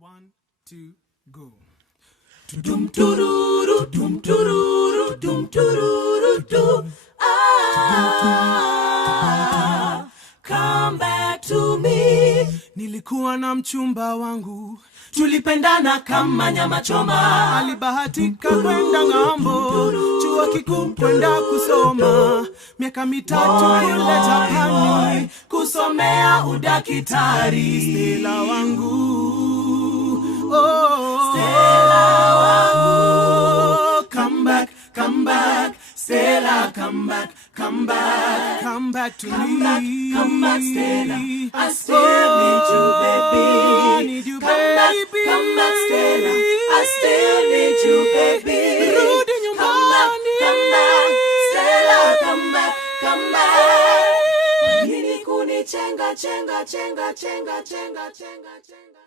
1, 2, go. Dum tururu, dum tururu, dum tururu, dum. Come back to me. Nilikuwa na mchumba wangu, tulipendana kama nyama choma. alibahatika kwenda ng'ambo, chuo kikuu kwenda kusoma, miaka mitatu kule Japani, kusomea udakitari. Stella wangu, Stella wangu, come back, come back. Stella, come back, come back. come back to Come me. back, come back, Stella. I still need you, baby. I need you, Come back, baby. come back, Stella. I still need you, baby. Rudi Come back, nyumbani. come back, Stella. Come back, come back. Nini kunichenga, chenga, chenga, chenga, chenga, chenga, chenga.